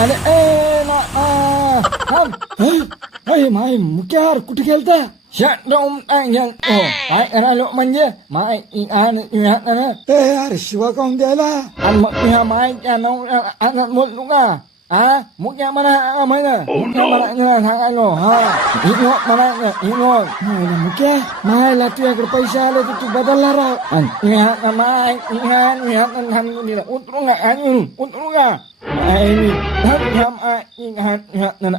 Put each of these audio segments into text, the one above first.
अरे ए ना थांब. अय माय मुक्यार कुठे गेलता? काय करायलो म्हणजे माय अरे शिवा काऊन द्यायला? आणि मग ह्या मायच्या नवऱ्या बोलतो का? हा मुक्या म्हणा मुक्या म्हणा सांगायलो. हा हिनो म्हणा हिनो मुक्या मायला तुझ्याकडे पैसे आले तर तू बदलला राव. आणि माय उतरू का उतरू का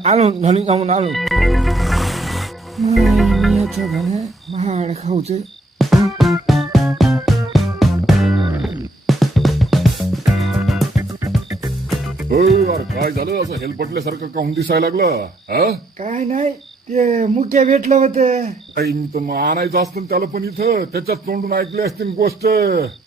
आलो घरी जाऊन आलो. महाड खाऊचे यार काय झालं असं हेलपटल्यासारखं काहून दिसायला लागलं? हा काय नाही ते मुक्या भेटलं होतं. मी तर आणायचं असतं त्याला पण इथं त्याच्यात तोंडून ऐकली असतील गोष्ट.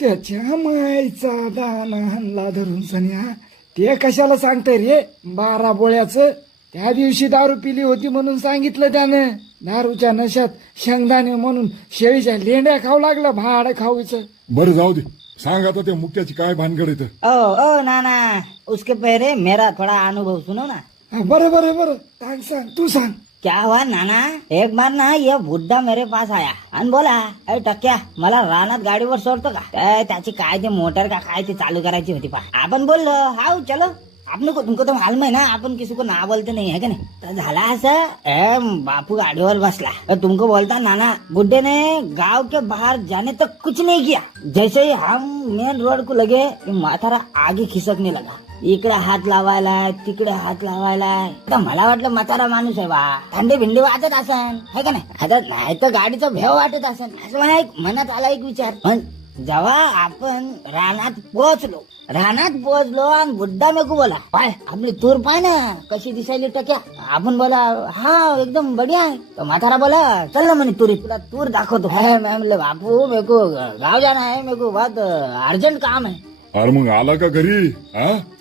त्याच्या मायचा दाना हल्ला धरून सन्या ते कशाला सांगतय रे 12 बोळ्याचं. त्या दिवशी दारू पिली होती म्हणून सांगितलं त्यानं. दारूच्या नशात शेंगदाणे म्हणून शेळीच्या लेंड्या खाऊ लागलं भाड खाऊचं. बरं जाऊ दे सांग आता त्या मुक्याची काय भानगड येतं. ओ नाना उसके पहले मेरा थोड़ा अनुभव सुनो ना. बरं बरं बरं सांग सांग तू सांग. क्या हुआ नाना, एक बार ना ये बुड्ढा मेरे पास आया आणि बोला अरे टक्क्या मला रानात गाडीवर सोडतो का? त्याची काय ते मोटर का काय ते चालू करायची होती पा. आपण बोललो हाउ चलो आपने को तुमको तो मालूम है ना अपन किसी को ना बोलते नहीं है क्या नहीं. तर झाला असं बापू गाडीवर बसला तुमको बोलता नाना बुड्ढे ने गांव के बाहर जाने तक कुछ नहीं किया. जैसे ही हम मेन रोड को लगे माथारा आगे खिसकने लगा. इकडे हात लावायलाय तिकडे हात लावायलाय. तर मला वाटलं म्हातारा माणूस आहे बा थंडी भिंडी वाजत असन है का नाही. आता नाही तर गाडीचा भेव वाटत असन असं मला एक मनात आला एक विचार. पण जेव्हा आपण रानात पोहोचलो आणि बुड्ढा मेकू बोला पाय आपली तूर पाय ना कशी दिसायली टक्या. आपण बोला हा एकदम बढिया आहे. तो म्हातारा बोला चल ना म्हणे तुरी तुला तूर दाखवतो. म्हणलं बापू मेको गाव जाना है मेको बहुत अर्जंट काम है. अरे मग आला का घरी?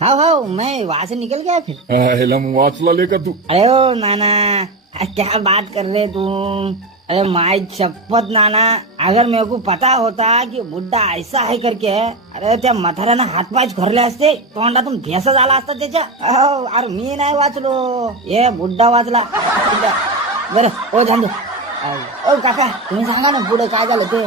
हाँ मैं वहां से निकल गया फिर. मग वाचला ले का तू? अरे ओ नाना क्या बात कर रहे तुम. अरे माय शपथ नाना अगर मेरे को पता होता कि बुड्ढा ऐसा है करके अरे त्या म्हाताऱ्यानं हातपाय खोरले असते तोंडातून भेस झाला असता त्याच्या. अरे मी नाही वाचलो ये बुड्ढा वाचला. बरं ओ झालं ओ काका तुम्ही सांगा ना पुढे काय झालं ते.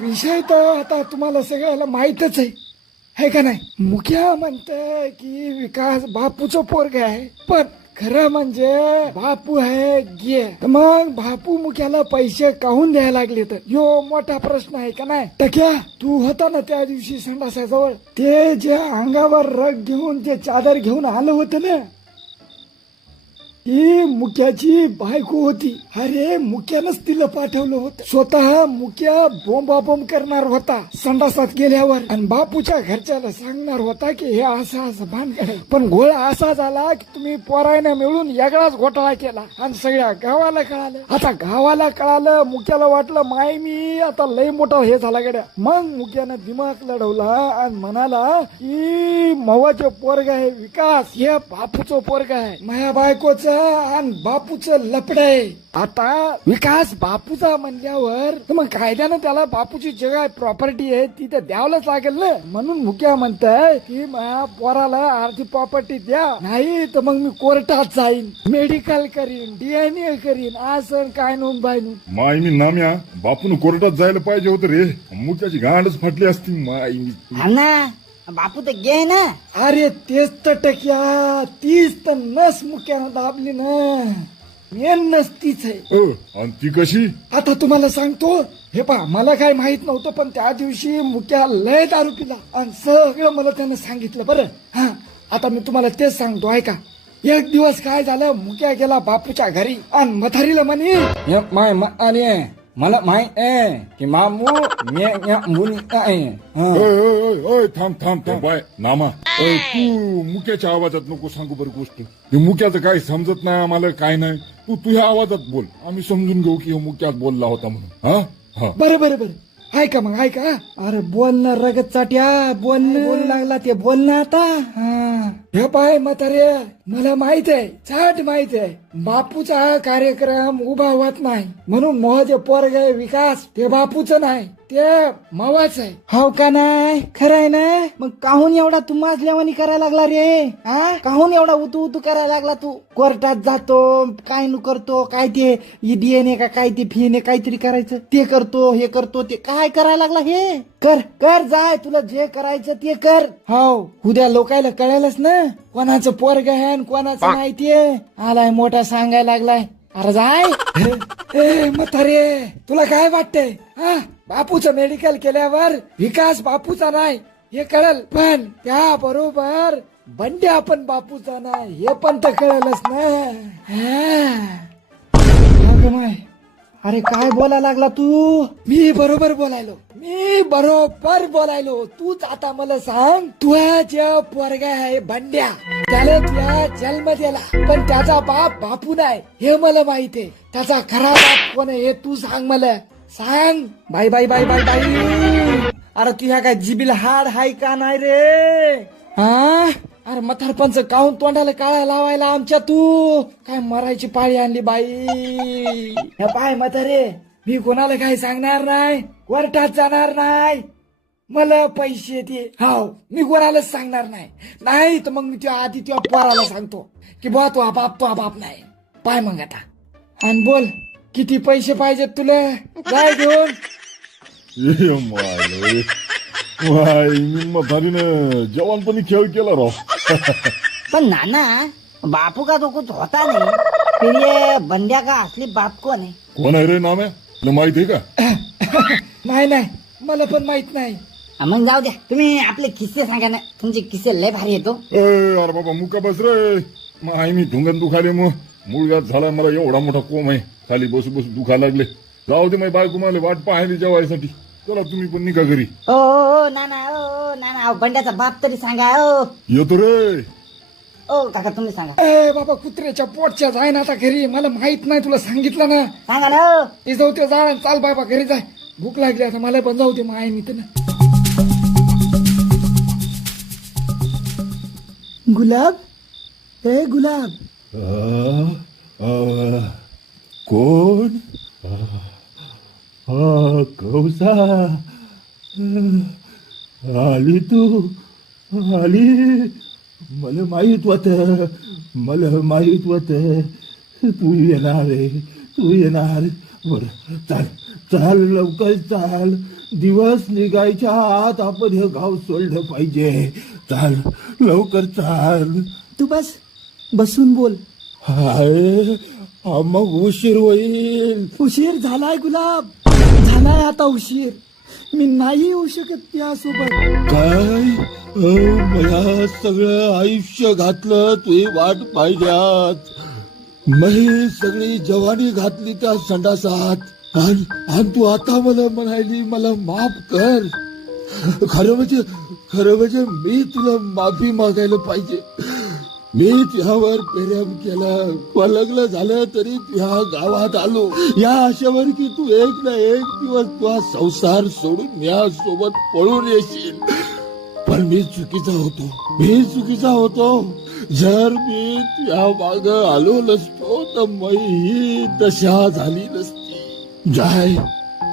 विषय तर आता तुम्हाला सगळ्याला माहितच आहे का नाही. मुख्या म्हणतंय की विकास बापूचं पोरग आहे पण खरं म्हणजे बापू आहे गे. मग बापू मुख्याला पैसे काहून द्यायला लागले तर यो मोठा प्रश्न आहे का नाही. टक्या तू होता ना त्या दिवशी संडासाजवळ ते जे अंगावर रग घेऊन ते चादर घेऊन आलं होतं ना ही मुक्याची बायको होती. अरे मुक्यानंच तिला पाठवलं होतं. स्वतः मुक्या बोंबाबोंब करणार होता संडासात गेल्यावर आणि बापूच्या घरच्याला सांगणार होता की हे असं भानगड आहे. पण घोळ असा झाला की तुम्ही पोरायनं मिळून वेगळाच घोटाळा केला आणि सगळ्या गावाला कळालं. आता गावाला कळालं मुक्याला वाटलं माय मी आता लय मोठा हे झाला गड्या. मग मुक्यानं दिमाग लढवला आणि म्हणाला की मवाचे पोरग आहे विकास हे बापूचं पोरग आहे माया बायकोच आणि बापूचं लपड आहे. आता विकास बापूचा म्हणल्यावर मग कायद्यानं त्याला बापूची जगा प्रॉपर्टी आहे ती तर द्यावंच लागेल ना. म्हणून मुख्या म्हणताय की माझ्या पोराला अर्धी प्रॉपर्टी द्या नाही तर मग मी कोर्टात जाईन मेडिकल करीन DNA करीन असं काय नोंद बायनू. माय मी नाम्या बापून कोर्टात जायला पाहिजे होतं रे. मुक्याची गांडच फाटली असती माय. ना बापू तर गे ना. अरे तेच तर टक्या तीच तर नस मुक्यानं दाबली ना. मेन नसतीच आहे. आणि ती कशी? आता तुम्हाला सांगतो हे पहा मला काय माहित नव्हतं पण त्या दिवशी मुक्या लय दारू पिला आणि सगळं मला त्यानं सांगितलं. बरं हा आता मी तुम्हाला तेच सांगतो ऐका. एक दिवस काय झालं मुक्या गेला बापूच्या घरी आणि मथारीला म्हणे माय अरे मला माहित आहे की मामू मुली थांब बाय नामा तू मुक्याच्या आवाजात नको सांगू बरं गोष्ट. हे मुक्याचं काही समजत नाही आम्हाला काय नाही. तू तुझ्या आवाजात बोल आम्ही समजून घेऊ की मुक्यात बोलला होता म्हणून. हा बरं ऐका मग ऐका. अरे बोलणं रगत चाट्या बोलणं बोलू लागला ते बोलणं आता. हे पाय म्हातारे, मला माहित आहे, चाट माहित आहे, बापूचा हा कार्यक्रम उभा होत नाही म्हणून मोहचे पोरग विकास ते बापूचं नाही, ते मावाच आहे. हो का नाही, खरं आहे ना. मग काहून एवढा तू माझल्यावानी करायला लागला रे? हा, काहून एवढा उतू उतू करायला लागला तू? कोर्टात जातो, काय नु करतो, काय ते ईडीएनए का काय ते फीने काहीतरी करायचं, ते करतो, हे करतो, ते काय करायला लागला हे? कर कर, जाय, तुला जे करायचं ते कर. हो, उद्या लोकायला कळेलच ना कोणाचं पोरग आहे आणि कोणाचं नाही. ते आलाय मोठा सांगायला लागलाय. अरे जाय. ए म्हातारे, तुला काय वाटतंय? हा, बापूचं मेडिकल केल्यावर विकास बापूचा नाही हे कळल, पण त्या बरोबर बंड्या पण बापूचा नाही हे पण तर कळलंच ना. अगं माय, अरे काय बोलायला लागला तू? मी बरोबर बोलायलो. तूच आता मला सांग, तुझ्या जे पोरगा आहे बंड्या, त्याला तुझ्या जन्म दिला, पण त्याचा बाप बापू नाही हे मला माहित आहे. त्याचा खरा बाप कोण आहे हे तू सांग मला, सांग. बाई बाई बाई बाई बाई, अरे तुझ्या काय जिबीला हाड हाय का नाही रे? हा, अरे म्हातारपंच काहून तोंडाला काळा लावायला आमच्या? तू काय मरायची पाळी आणली बाई? हे पाय म्हातारे, मी कोणाला काही सांगणार नाही, कोर्टात जाणार नाही, मला पैसे दे. हाव, मी कोणालाच सांगणार नाही तर मग मी त्या आधी त्या पोराला सांगतो की बा तो बाप नाही. पाय मग आता, आणि बोल किती पैसे पाहिजेत तुला, काय घेऊन. मी म्हातारीनं जवानपणी खेळ केला राव. पण नाना, बापू का तो कुछ होता नहीं, फिर ये बंड्या का असली बाप कौन है? कोण आहे रे नाम्या, तुला माहित आहे का? नाही, मला पण माहित नाही. मग जाऊ द्या, तुम्ही आपले किस्से सांगा ना, तुमचे किस्से लय भारी येतो. अरे बाबा मुका बस रे. मग आई मी ढुंगण दुखाले, मग मुळव्यात झाला, मला एवढा मोठा कोंब आहे, खाली बसू बसू दुखा लागले. जाऊ दे, माझी बायको मला वाट पाहिली जेवायसाठी. चला तुम्ही पण निघा घरी. ओ नाना, बंड्याचा बाप तरी सांगा. येतो रे. ओ काका, तुम्ही सांगा. ए बाबा, कुत्र्याच्या पोटच्या जाय ना आता घरी, मला माहित नाही, तुला सांगितलं ना. सांगा ना. ते जाऊ ते जाळ, चाल बाबा घरी जाय, भूक लागली आता मला पण. जाऊ दे मग, आहे मी तर ना. गुलाब, ए गुलाब. कोण? कौसा, आली तू, आली. मला माहित होत तू येणार. बर, चाल लवकर चाल. दिवस निघायच्या आत आपण हे गाव सोडलं पाहिजे. चाल लवकर चाल. तू बसून बोल. हाय, मग उशीर होईल. उशीर झालाय गुलाब, झालाय आता उशीर. मी नाही येऊ शकत त्यासोबत. काय? मला सगळं आयुष्य घातलं तुही वाट पाहिल्यात. मी सगळी जवानी घातली त्या संडासात, आणि तू आता मला म्हणायली मला माफ कर. खरं म्हणजे मी तुला माफी मागायला पाहिजे. मी तुझ्यावर प्रेम केलं, लग्न झालं तरी तुझ्या गावात आलो या आशेवर की तू एक ना एक दिवस तुझा संसार सोडून या सोबत पळून येशील. पण मी चुकीचा होतो. जर मी तुझ्या माग आलो नसतो तर मी ही दशा झाली नसती.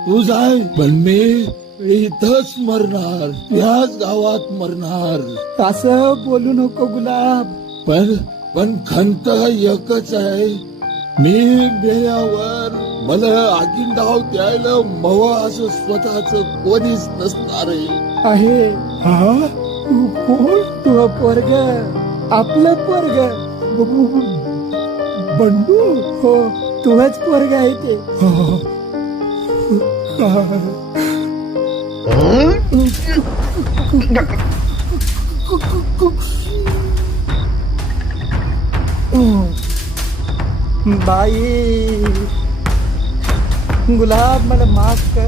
तू जाय, पण मी इथंच मरणार, याच गावात मरणार. असं बोलू नको गुलाब. पण खंत एकच आहे, मी मेल्यावर मला आगीन डाव द्यायला मव असं स्वतःच कोणीच नसणार आहे. हा, तू कोण? तू पोरग, आपलं पोरग बंडू. हो, तुझच पोरग आहे ते. बाई, गुलाब मला माफ कर.